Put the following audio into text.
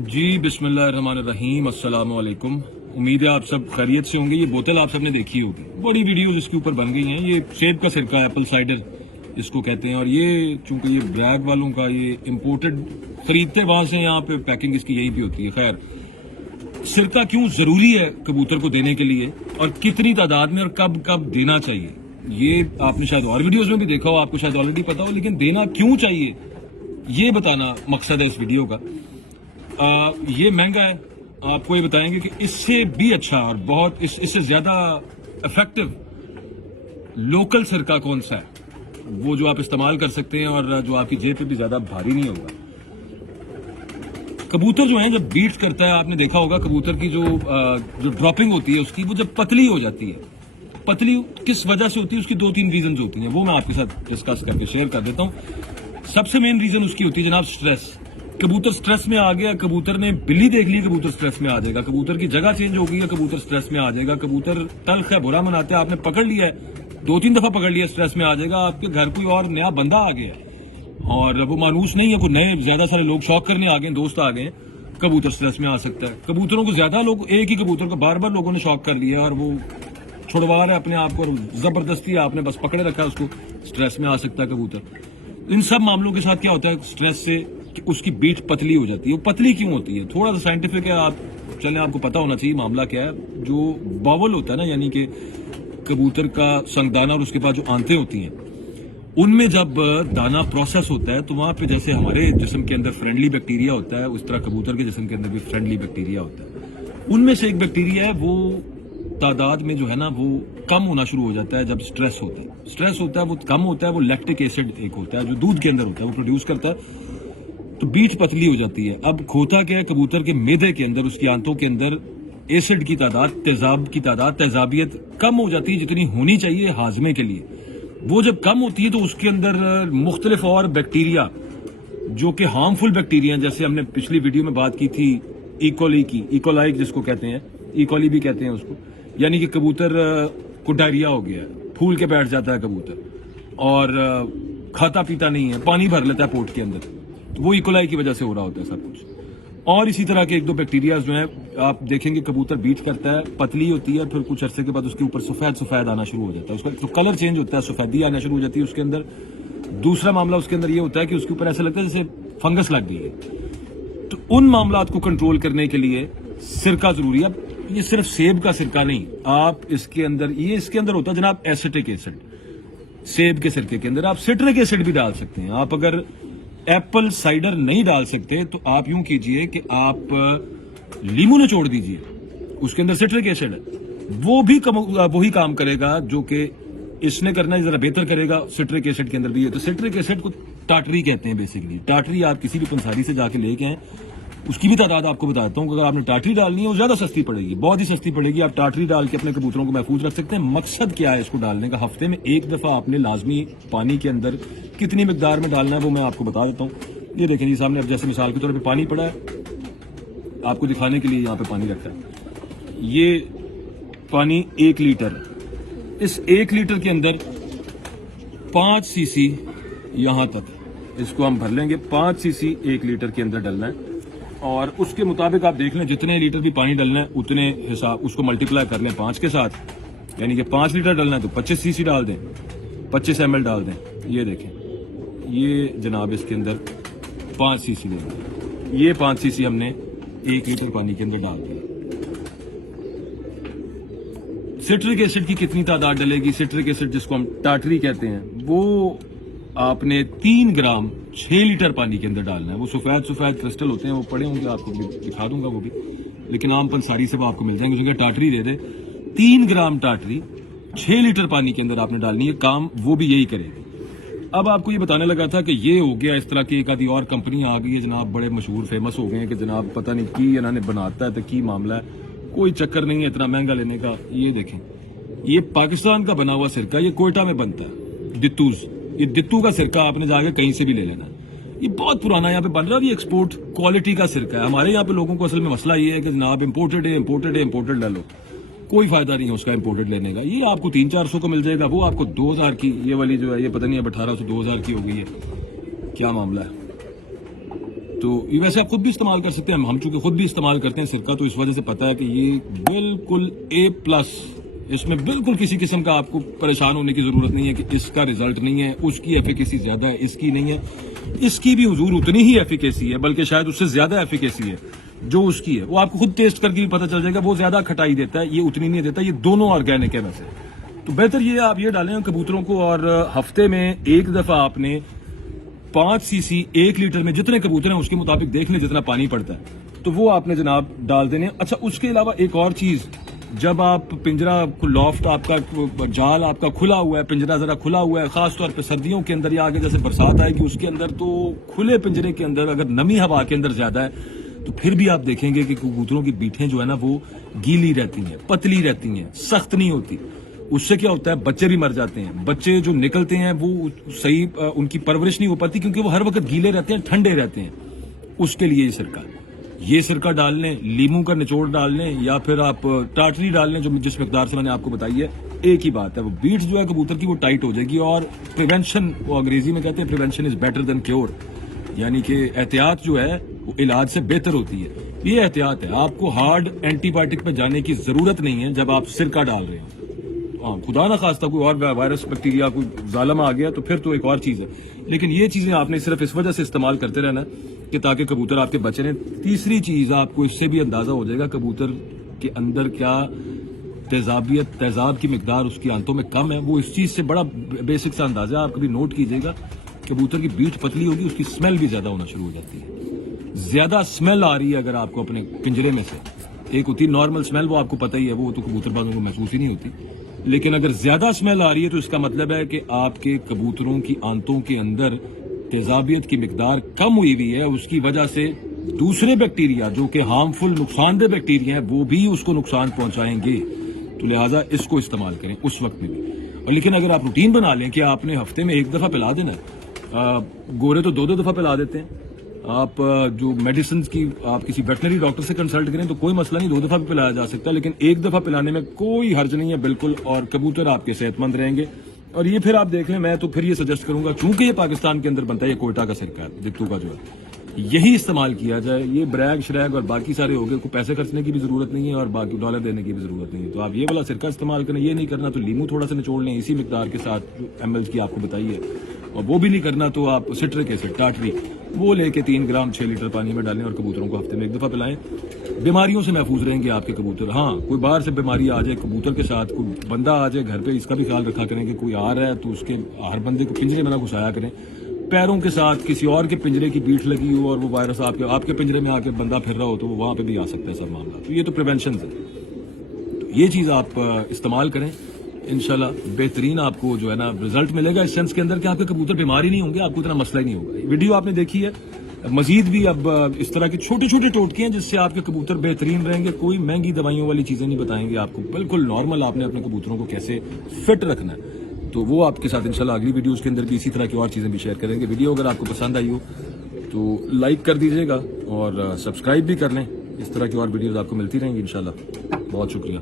جی बिस्मिल्लाहिर्रहमानिर्रहीम अस्सलाम वालेकुम। उम्मीद है आप सब खैरियत से होंगे। ये बोतल आप सबने देखी होगी, बड़ी वीडियोस इसके ऊपर बन गई हैं। ये सेब का सिरका, एप्पल साइडर इसको कहते हैं। और ये चूंकि ये ब्रैग वालों का ये इम्पोर्टेड खरीदते वहां से, यहाँ पे पैकिंग इसकी यही भी होती है। खैर, सिरका क्यों जरूरी है कबूतर को देने के लिए और कितनी तादाद में और कब कब देना चाहिए, ये आपने शायद और वीडियोज में भी देखा हो, आपको शायद ऑलरेडी पता हो, लेकिन देना क्यों चाहिए ये बताना मकसद है इस वीडियो का। ये महंगा है, आपको ये बताएंगे कि इससे भी अच्छा और बहुत इससे ज्यादा इफेक्टिव लोकल सिरका कौन सा है, वो जो आप इस्तेमाल कर सकते हैं और जो आपकी जेब पे भी ज्यादा भारी नहीं होगा। कबूतर जो है जब बीट करता है, आपने देखा होगा कबूतर की जो ड्रॉपिंग होती है उसकी, वो जब पतली हो जाती है, पतली किस वजह से होती है, उसकी 2-3 रीजन होती हैं, वो मैं आपके साथ डिस्कस करके शेयर कर देता हूँ। सबसे मेन रीजन उसकी होती है जनाब स्ट्रेस। कबूतर स्ट्रेस में आ गया, कबूतर ने बिल्ली देख ली, कबूतर स्ट्रेस में आ जाएगा, कबूतर की जगह चेंज हो गई है, कबूतर स्ट्रेस में आ जाएगा, कबूतर तल्ख है, बुरा मनाते हैं, आपने पकड़ लिया है, 2-3 दफा पकड़ लिया, स्ट्रेस में आ जाएगा, आपके घर कोई और नया बंदा आ गया और वो मानूस नहीं है, कोई नए ज्यादा सारे लोग शौक करने आ गए, दोस्त आ गए, कबूतर स्ट्रेस में आ सकता है। कबूतरों को ज्यादा लोग, एक ही कबूतर को बार बार लोगों ने शौक कर लिया और वो छुड़वा रहे अपने आप को, जबरदस्ती आपने बस पकड़े रखा है उसको, स्ट्रेस में आ सकता है कबूतर। इन सब मामलों के साथ क्या होता है स्ट्रेस से कि उसकी बीट पतली हो जाती है। वो पतली क्यों होती है, थोड़ा सा साइंटिफिक है, आप चलें, आपको पता होना चाहिए मामला क्या है। जो बावल होता है ना, यानी कि कबूतर का संगदाना और उसके बाद जो आंतें होती हैं, उनमें जब दाना प्रोसेस होता है तो वहां पे जैसे हमारे जिस्म के अंदर फ्रेंडली बैक्टीरिया होता है, उस तरह कबूतर के जिस्म के अंदर भी फ्रेंडली बैक्टीरिया होता है। उनमें से एक बैक्टीरिया है, वो तादाद में जो है ना वो कम होना शुरू हो जाता है जब स्ट्रेस होता है। स्ट्रेस होता है, वो कम होता है, वो लैक्टिक एसिड एक होता है जो दूध के अंदर होता है, वो प्रोड्यूस करता है, तो बीट पतली हो जाती है। अब खोता क्या है, कबूतर के मेदे के अंदर, उसकी आंतों के अंदर एसिड की तादाद, तेजाब की तादाद, तेजाबियत कम हो जाती है जितनी होनी चाहिए हाजमे के लिए। वो जब कम होती है तो उसके अंदर मुख्तलिफ और बैक्टीरिया जो कि हार्मफुल बैक्टीरिया, जैसे हमने पिछली वीडियो में बात की थी इकोली की, इकोलाई जिसको कहते हैं, इकोली भी कहते हैं उसको, यानी कि कबूतर को डायरिया हो गया, फूल के बैठ जाता है कबूतर और खाता पीता नहीं है, पानी भर लेता है पोट के अंदर, तो वो इकोलाई की वजह से हो रहा होता है सब कुछ। और इसी तरह के 1-2 बैक्टीरिया जो है आप देखेंगे, कबूतर बीट करता है, पतली होती है, फिर कुछ अरसे के बाद उसके ऊपर सफेद आना शुरू हो जाता है, उसका तो कलर चेंज होता है, सफेदी आना शुरू हो जाती है उसके अंदर। दूसरा मामला उसके अंदर ये होता है कि उसके ऊपर ऐसा लगता है जैसे फंगस लग गई है। तो उन मामलात को कंट्रोल करने के लिए सिरका जरूरी है। ये सिर्फ सेब का सिरका नहीं, आप इसके अंदर, ये इसके अंदर होता है जनाब एसिटिक एसिड। सेब के सिरके के अंदर आप सिट्रिक एसिड भी डाल सकते हैं। आप अगर एप्पल साइडर नहीं डाल सकते तो आप यूं कीजिए कि आप लीमू निचोड़ दीजिए, उसके अंदर सिट्रिक एसिड है, वो भी वही काम करेगा जो कि इसने करना है, जरा बेहतर करेगा। सिट्रिक एसिड के अंदर भी है, तो सिट्रिक एसिड को टाटरी कहते हैं बेसिकली। टाटरी आप किसी भी पंसारी से जाके लेके आए, उसकी भी तादाद आपको बताता हूँ। अगर आपने टाटरी डालनी है वो ज्यादा सस्ती पड़ेगी, बहुत ही सस्ती पड़ेगी। आप टाटरी डाल के अपने कबूतरों को महफूज रख सकते हैं। मकसद क्या है इसको डालने का, हफ्ते में 1 दफा आपने लाजमी पानी के अंदर कितनी मिकदार में डालना है वो मैं आपको बता देता हूँ। ये देखें जी सामने, अब जैसे मिसाल के तौर पर पानी पड़ा है, आपको दिखाने के लिए यहाँ पे पानी रखा है। ये पानी 1 लीटर, इस 1 लीटर के अंदर 5 सीसी यहाँ तक इसको हम भर लेंगे। 5 सीसी 1 लीटर के अंदर डालना है और उसके मुताबिक आप देख लें जितने लीटर भी पानी डालना है उतने हिसाब उसको मल्टीप्लाई कर लें 5 के साथ, यानी कि 5 लीटर डालना है तो 25 सीसी डाल दें, 25 ml डाल दें। ये देखें, ये जनाब इसके अंदर 5 सीसी लेंगे, ये 5 सीसी हमने 1 लीटर पानी के अंदर डाल दिया। सिट्रिक एसिड की कितनी तादाद डलेगी, सिट्रिक एसिड जिसको हम टाटरी कहते हैं, वो आपने 3 ग्राम 6 लीटर पानी के अंदर डालना है। वो सफेद क्रिस्टल होते हैं, वो पड़े होंगे, आपको दिखा दूंगा वो भी, लेकिन आम पंसारी से वो आपको मिल जाएंगे, उसमें टाटरी दे दे। 3 ग्राम टाटरी 6 लीटर पानी के अंदर आपने डालनी है, काम वो भी यही करेगी। अब आपको ये बताने लगा था कि ये हो गया, इस तरह की एक आधी और कंपनी आ गई है जनाब, बड़े मशहूर फेमस हो गए हैं कि जनाब पता नहीं की इन्होंने बनाता है तो की मामला है, कोई चक्कर नहीं है इतना महंगा लेने का। ये देखें, ये पाकिस्तान का बना हुआ सिरका, ये कोयटा में बनता है, दित्तूज। ये दित्तू का सिरका आपने जाके कहीं से भी ले लेना, ये बहुत पुराना यहाँ पे बन रहा है, ये एक्सपोर्ट क्वालिटी का सिरका है। हमारे यहाँ पे लोगों को असल में मसला ये है कि जनाब इम्पोर्टेड डालो, कोई फायदा नहीं है उसका इम्पोर्टेड लेने का। ये आपको 300-400 को मिल जाएगा, वो आपको 2000 की, ये वाली जो है ये पता नहीं अब 1800 2000 की हो गई है, क्या मामला है। تو یہ ویسے آپ خود بھی استعمال کر سکتے ہیں. ہم چونکہ خود بھی استعمال کرتے ہیں سرکہ, تو اس وجہ سے پتا ہے کہ یہ بالکل A+. اس میں بالکل کسی قسم کا آپ کو پریشان ہونے کی ضرورت نہیں ہے کہ اس کا ریزلٹ نہیں ہے, اس کی ایفیکیسی زیادہ ہے, اس کی نہیں ہے. اس کی بھی حضور اتنی ہی ایفیکیسی ہے, بلکہ شاید اس سے زیادہ ایفیکیسی ہے جو اس کی ہے. وہ آپ کو خود ٹیسٹ کر کے بھی پتہ چل جائے گا. وہ زیادہ کھٹائی دیتا ہے, یہ اتنی نہیں دیتا. یہ دونوں آرگینک ہے ویسے. تو بہتر یہ آپ یہ ڈالیں کبوتروں کو, اور ہفتے میں ایک دفعہ آپ نے 5 cc 1 لیٹر میں جتنے کبوتر ہیں اس کے مطابق دیکھ لیں جتنا پانی پڑتا ہے, تو وہ آپ نے جناب ڈال دینے. اچھا, اس کے علاوہ ایک اور چیز, جب آپ پنجرا لافٹ آپ کا جال آپ کا کھلا ہوا ہے, پنجرا ذرا کھلا ہوا ہے, خاص طور پہ سردیوں کے اندر یا آگے جیسے برسات آئے گی اس کے اندر, تو کھلے پنجرے کے اندر اگر نمی ہوا کے اندر زیادہ ہے تو پھر بھی آپ دیکھیں گے کہ کبوتروں کی بیٹھیں جو ہے نا وہ گیلی رہتی ہیں, پتلی رہتی ہیں, سخت نہیں ہوتی. اس سے کیا ہوتا ہے, بچے بھی مر جاتے ہیں. بچے جو نکلتے ہیں وہ صحیح ان کی پرورش نہیں ہو پاتی کیونکہ وہ ہر وقت گیلے رہتے ہیں, ٹھنڈے رہتے ہیں. اس کے لیے یہ سرکہ ڈال لیں, لیموں کا نچوڑ ڈال لیں, یا پھر آپ ٹاٹری ڈال لیں جو جس مقدار سے میں نے آپ کو بتائی ہے. ایک ہی بات ہے, وہ بیٹ جو ہے کبوتر کی وہ ٹائٹ ہو جائے گی. اور پریونشن, وہ انگریزی میں کہتے ہیں prevention is better than cure, یعنی کہ احتیاط جو ہے وہ علاج سے بہتر ہوتی ہے. یہ احتیاط ہے, آپ کو ہارڈ اینٹی بایوٹک پہ جانے کی ضرورت نہیں ہے جب آپ سرکہ ڈال رہے ہیں. خدا نہ خواستہ کوئی اور وائرس بیکٹیریا کوئی ظالم آ گیا تو پھر تو ایک اور چیز ہے, لیکن یہ چیزیں آپ نے صرف اس وجہ سے استعمال کرتے رہنا کہ تاکہ کبوتر آپ کے بچے رہیں. تیسری چیز آپ کو اس سے بھی اندازہ ہو جائے گا کبوتر کے اندر کیا تیزاب کی مقدار اس کی آنتوں میں کم ہے. وہ اس چیز سے بڑا بیسک سا اندازہ ہے, آپ کبھی نوٹ کیجئے گا. کبوتر کی بیٹ پتلی ہوگی, اس کی اسمیل بھی زیادہ ہونا شروع ہو جاتی ہے. زیادہ اسمیل آ رہی ہے اگر آپ کو اپنے پنجرے میں سے, ایک ہوتی نارمل اسمیل, وہ آپ کو پتہ ہی ہے, وہ تو کبوتر بازوں کو محسوس ہی نہیں ہوتی. لیکن اگر زیادہ اسمیل آ رہی ہے تو اس کا مطلب ہے کہ آپ کے کبوتروں کی آنتوں کے اندر تیزابیت کی مقدار کم ہوئی ہوئی ہے. اس کی وجہ سے دوسرے بیکٹیریا جو کہ ہارمفل نقصان دہ بیکٹیریا ہیں وہ بھی اس کو نقصان پہنچائیں گے. تو لہٰذا اس کو استعمال کریں اس وقت میں بھی. اور لیکن اگر آپ روٹین بنا لیں کہ آپ نے ہفتے میں ایک دفعہ پلا دینا ہے, گورے تو 2 دفعہ پلا دیتے ہیں, آپ جو میڈیسنز کی آپ کسی ویٹنری ڈاکٹر سے کنسلٹ کریں تو کوئی مسئلہ نہیں, 2 دفعہ بھی پلایا جا سکتا ہے, لیکن ایک دفعہ پلانے میں کوئی حرج نہیں ہے بالکل, اور کبوتر آپ کے صحت مند رہیں گے. اور یہ پھر آپ دیکھ لیں, میں تو پھر یہ سجیسٹ کروں گا, چونکہ یہ پاکستان کے اندر بنتا ہے, یہ کوئٹہ کا سرکہ ہے جتو کا جو ہے, یہی استعمال کیا جائے. یہ بریگ شریگ اور باقی سارے ہو گئے, کو پیسے خرچنے کی بھی ضرورت نہیں ہے اور باقی ڈالر دینے کی بھی ضرورت نہیں ہے. تو آپ یہ والا سرکہ استعمال کریں. یہ نہیں کرنا تو لیمو تھوڑا سا نچوڑ لیں اسی مقدار کے ساتھ جو ml کی آپ کو بتائی ہے, اور وہ بھی نہیں کرنا تو آپ سٹرک ایسڈ ٹاٹری وہ لے کے 3 گرام 6 لیٹر پانی میں ڈالیں اور کبوتروں کو ہفتے میں ایک دفعہ پلائیں. بیماریوں سے محفوظ رہیں گے آپ کے کبوتر. ہاں, کوئی باہر سے بیماری آ جائے کبوتر کے ساتھ, کوئی بندہ آ جائے گھر پہ, اس کا بھی خیال رکھا کریں کہ کوئی آ رہا ہے تو اس کے ہر بندے کو پنجرے میں نہ گھسایا کریں. پیروں کے ساتھ کسی اور کے پنجرے کی بیٹ لگی ہو اور وہ وائرس آپ کے پنجرے میں آ کے بندہ پھر رہا ہو تو وہ وہاں پہ بھی آ سکتا ہے سب معاملہ. تو یہ تو پریونشن ہے. تو یہ چیز آپ استعمال کریں, انشاءاللہ بہترین آپ کو جو ہے نا رزلٹ ملے گا, اس سینس کے اندر کہ آپ کے کبوتر بیمار ہی نہیں ہوں گے, آپ کو اتنا مسئلہ ہی نہیں ہوگا. ویڈیو آپ نے دیکھی ہے, مزید بھی اب اس طرح کے چھوٹے چھوٹے ٹوٹکے ہیں جس سے آپ کے کبوتر بہترین رہیں گے. کوئی مہنگی دوائیوں والی چیزیں نہیں بتائیں گے آپ کو, بالکل نارمل آپ نے اپنے کبوتروں کو کیسے فٹ رکھنا ہے. تو وہ آپ کے ساتھ انشاءاللہ اگلی ویڈیوز کے اندر بھی اسی طرح کی اور چیزیں بھی شیئر کریں گے. ویڈیو اگر آپ کو پسند آئی ہو تو لائک کر دیجیے گا اور سبسکرائب بھی کر لیں. اس طرح کی اور ویڈیوز آپ کو ملتی رہیں گی انشاءاللہ. بہت شکریہ.